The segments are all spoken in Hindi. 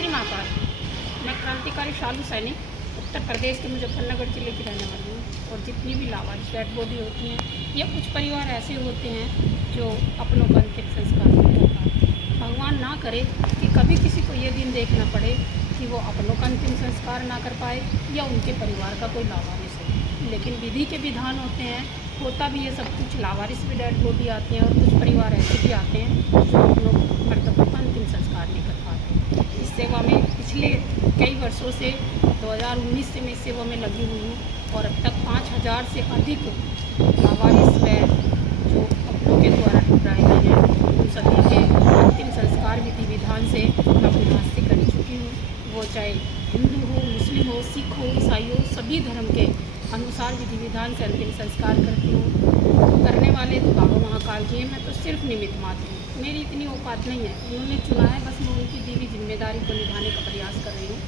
श्री महाकाल। मैं क्रांतिकारी शालू सैनिक उत्तर प्रदेश के मुजफ्फरनगर जिले की रहने वाली हूँ। और जितनी भी लावारिस डेड बॉडी होती हैं या कुछ परिवार ऐसे होते हैं जो अपनों का अंतिम संस्कार नहीं कर पाते। भगवान ना करे कि कभी किसी को ये दिन देखना पड़े कि वो अपनों का अंतिम संस्कार ना कर पाए या उनके परिवार का कोई लावारिस हो। लेकिन विधि के विधान होते हैं, होता भी ये सब कुछ। लावारिस भी डेड बॉडी आती हैं और कुछ परिवार ऐसे भी आते हैं जो अपनों मृतकों का अंतिम संस्कार नहीं कर पाते। इस सेवा में पिछले कई वर्षों से 2019 से मैं इस सेवा में लगी हुई हूँ और अब तक 5000 से अधिक लावारिस व जो अपनों के द्वारा ठुकराए गए हैं उन सभी के अंतिम संस्कार विधि विधान से मैं अपने हाथ से कर चुकी हूँ। वो चाहे हिंदू हो, मुस्लिम हो, सिख हो, ईसाई हो, सभी धर्म के अनुसार विधि विधान से अंतिम संस्कार करती हूँ। करने वाले तो बाबा महाकाल जी हैं, मैं तो सिर्फ निमित्त मात्र हूँ। मेरी इतनी औकात नहीं है, उन्होंने चुना है, बस मैं उनकी दी हुई जिम्मेदारी को निभाने का प्रयास कर रही हूँ।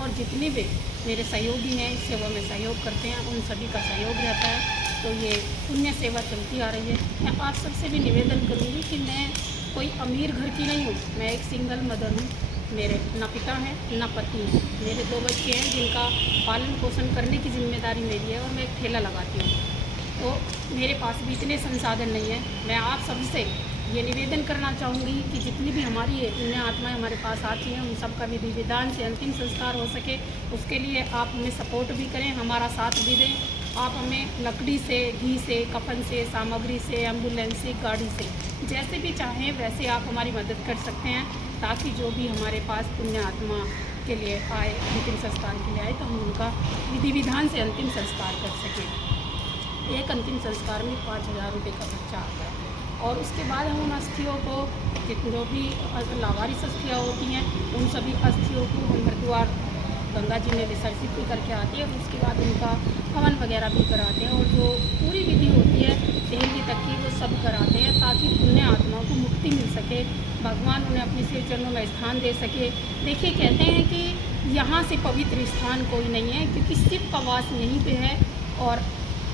और जितने भी मेरे सहयोगी हैं इस सेवा में सहयोग करते हैं उन सभी का सहयोग रहता है। तो ये पुण्य सेवा चलती आ रही है। मैं आप सबसे भी निवेदन करूँगी कि मैं कोई अमीर घर की नहीं हूँ, मैं एक सिंगल मदर हूँ। मेरे ना पिता हैं ना पति हैं, मेरे 2 बच्चे हैं जिनका पालन पोषण करने की जिम्मेदारी मेरी है और मैं एक ठेला लगाती हूँ। तो मेरे पास भी इतने संसाधन नहीं है। मैं आप सबसे ये निवेदन करना चाहूँगी कि जितनी भी हमारी ये पुण्य आत्माएँ हमारे पास आती हैं उन सब का विधि विधान से अंतिम संस्कार हो सके, उसके लिए आप हमें सपोर्ट भी करें, हमारा साथ भी दें। आप हमें लकड़ी से, घी से, कफन से, सामग्री से, एम्बुलेंस से, गाड़ी से, जैसे भी चाहें वैसे आप हमारी मदद कर सकते हैं, ताकि जो भी हमारे पास पुण्य आत्मा के लिए आए, अंतिम संस्कार के लिए आए, तो हम उनका विधि विधान से अंतिम संस्कार कर सकें। एक अंतिम संस्कार में 5000 रुपये का खर्चा आता है। और उसके बाद हम उन अस्थियों को, जो भी लावारिस अस्थियाँ होती हैं, उन सभी अस्थियों को हम हरिद्वार गंगा जी में विसर्जित भी करके आते हैं और उसके बाद उनका हवन वगैरह भी कराते हैं। और जो पूरी विधि होती है देहली तक की वो सब कराते हैं, ताकि पुण्य आत्माओं को मुक्ति मिल सके, भगवान उन्हें अपने शिव चरणों में स्थान दे सके। देखिए, कहते हैं कि यहाँ से पवित्र स्थान कोई नहीं है, क्योंकि शिव का वास यहीं पे है। और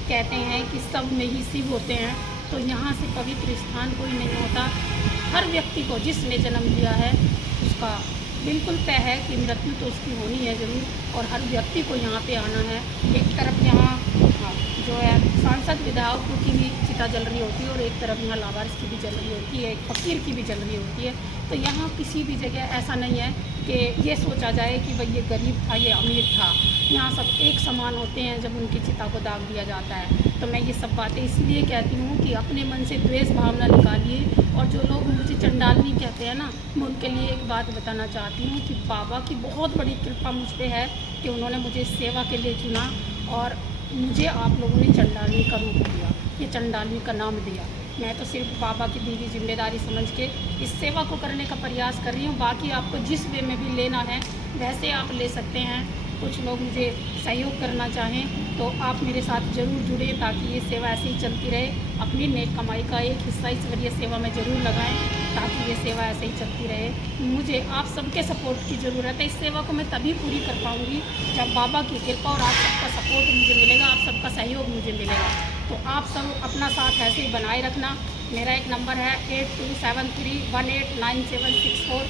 कहते हैं कि सब में ही शिव होते हैं, तो यहाँ से पवित्र स्थान कोई नहीं होता। हर व्यक्ति को जिसने जन्म लिया है उसका बिल्कुल तय है कि मृत्यु तो उसकी होनी है ज़रूर, और हर व्यक्ति को यहाँ पे आना है। एक तरफ यहाँ जो है सांसद विधायकों की भी चिता जल रही होती है और एक तरफ यहाँ लावारिस की भी जल रही होती है, एक फकीर की भी जल रही होती है। तो यहाँ किसी भी जगह ऐसा नहीं है कि ये सोचा जाए कि भाई ये गरीब था, ये अमीर था। यहाँ सब एक समान होते हैं जब उनकी चिता को दाग दिया जाता है। तो मैं ये सब बातें इसलिए कहती हूँ कि अपने मन से द्वेष भावना निकालिए। और जो लोग मुझे चंडालनी कहते हैं ना, मैं उनके लिए एक बात बताना चाहती हूँ कि बाबा की बहुत बड़ी कृपा मुझ पर है कि उन्होंने मुझे इस सेवा के लिए चुना और मुझे आप लोगों ने चंडालनी का रूप दिया, ये चंडालनी का नाम दिया। मैं तो सिर्फ बाबा की दी हुई जिम्मेदारी समझ के इस सेवा को करने का प्रयास कर रही हूँ। बाकी आपको जिस वे में भी लेना है वैसे आप ले सकते हैं। कुछ लोग मुझे सहयोग करना चाहें तो आप मेरे साथ ज़रूर जुड़े, ताकि ये सेवा ऐसे ही चलती रहे। अपनी नेक कमाई का एक हिस्सा ईश्वरीय सेवा में ज़रूर लगाएं, ताकि ये सेवा ऐसे ही चलती रहे। मुझे आप सबके सपोर्ट की ज़रूरत है। इस सेवा को मैं तभी पूरी कर पाऊँगी जब बाबा की कृपा और आप सबका सपोर्ट मुझे मिलेगा, आप सबका सहयोग मुझे मिलेगा। तो आप सब अपना साथ ऐसे ही बनाए रखना। मेरा एक नंबर है 8273189764।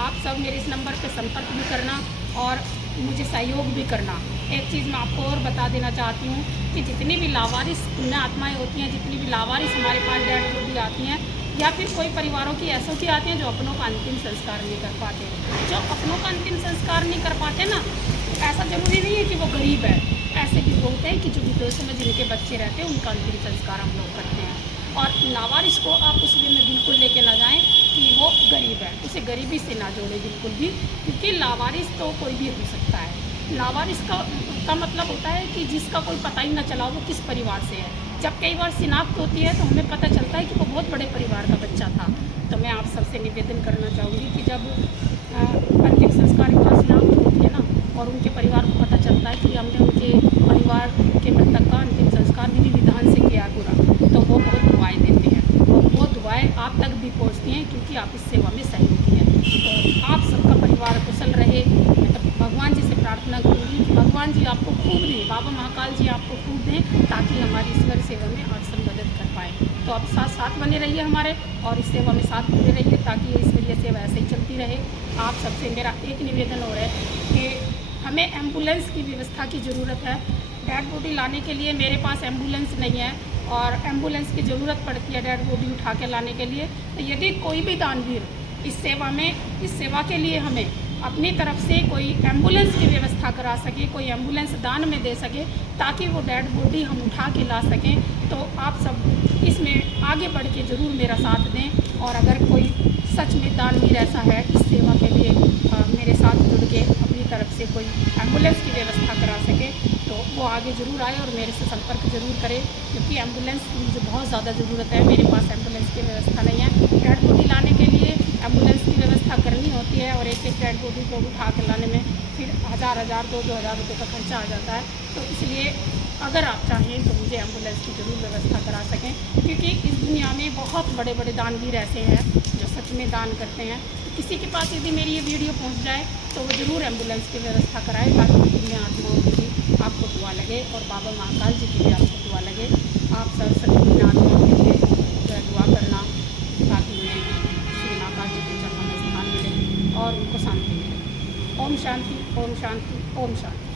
आप सब मेरे इस नंबर पर संपर्क भी करना और मुझे सहयोग भी करना। एक चीज़ मैं आपको और बता देना चाहती हूँ कि जितनी भी लावारिस पुण्य आत्माएँ होती हैं, जितनी भी लावारिस हमारे पास डेड बॉडी आती हैं, या फिर कोई परिवारों की ऐसों की आती हैं जो अपनों का अंतिम संस्कार नहीं कर पाते। जो अपनों का अंतिम संस्कार नहीं कर पाते ना, ऐसा ज़रूरी नहीं है कि वो गरीब है। ऐसे भी बोलते हैं कि जो विदेशों में जिनके बच्चे रहते हैं उनका अंतिम संस्कार हम लोग करते हैं। और लावारिस को आप उस वे में बिल्कुल लेके ना जाएं कि वो गरीब है, उसे गरीबी से ना जोड़े बिल्कुल भी, क्योंकि लावारिस तो कोई भी हो सकता है। लावारिस का मतलब होता है कि जिसका कोई पता ही ना चला वो किस परिवार से है। जब कई बार शिनाख्त होती है तो हमें पता चलता है कि वो बहुत बड़े परिवार का बच्चा था। तो मैं आप सबसे निवेदन करना चाहूँगी कि जब अंतिम संस्कार की शिनाख्त होती है ना और उनके परिवार को पता चलता है कि हमने उनके परिवार के मृतक का अंतिम संस्कार विधि विधान से किया पूरा, तो वो बहुत दुआएँ देते हैं और वो दुआएँ आप तक भी पहुँचती हैं, क्योंकि आप इस सेवा में सहयोगी हैं। तो आप सबका परिवार कुशल रहे। मैं तो भगवान जी से प्रार्थना करूँगी कि भगवान जी आपको खूब दें, बाबा महाकाल जी आपको खूब दें, ताकि हमारी ईश्वर सेवा में आप सब मदद कर पाएँ। तो आप साथ बने रहिए हमारे और इस सेवा में साथ जुड़े रहिए, ताकि ये ईश्वरीय सेवा ऐसे ही चलती रहे। आप सबसे मेरा एक निवेदन और है कि हमें एम्बुलेंस की व्यवस्था की ज़रूरत है। डेड बॉडी लाने के लिए मेरे पास एम्बुलेंस नहीं है और एम्बुलेंस की ज़रूरत पड़ती है डेड बॉडी उठा के लाने के लिए। तो यदि कोई भी दानवीर इस सेवा के लिए हमें अपनी तरफ से कोई एम्बुलेंस की व्यवस्था करा सके, कोई एम्बुलेंस दान में दे सके ताकि वो डेड बॉडी हम उठा के ला सकें, तो आप सब इसमें आगे बढ़ के ज़रूर मेरा साथ दें। और अगर कोई सच में दानवीर ऐसा है इस सेवा के लिए मेरे साथ जुड़ के अपनी तरफ से कोई एम्बुलेंस की व्यवस्था करा सके तो वो आगे ज़रूर आए और मेरे से संपर्क ज़रूर करें, क्योंकि एम्बुलेंस की मुझे बहुत ज़्यादा ज़रूरत है। मेरे पास एम्बुलेंस की व्यवस्था नहीं है। डेड बॉडी लाने के लिए एम्बुलेंस की व्यवस्था करनी होती है और एक डेड बॉडी को उठा कर लाने में फिर 1000 2 हज़ार रुपये का खर्चा आ जाता है। तो इसलिए अगर आप चाहें तो मुझे एम्बुलेंस की ज़रूर व्यवस्था करा सकें, क्योंकि इस दुनिया में बहुत बड़े बड़े दानवीर ऐसे हैं जो सच में दान करते हैं। तो किसी के पास यदि मेरी ये वीडियो पहुंच जाए तो वो ज़रूर एम्बुलेंस की व्यवस्था कराए ताकि पुण्य आत्माओं की आपको दुआ लगे और बाबा महाकाल जी की भी आपको दुआ लगे। आप सब सभी आत्माओं के लिए दुआ करना ताकि उन्हें श्री माता जी के चरणों में स्थान मिले और उनको शांति मिले। ओम शांति, ओम शांति, ओम शांति।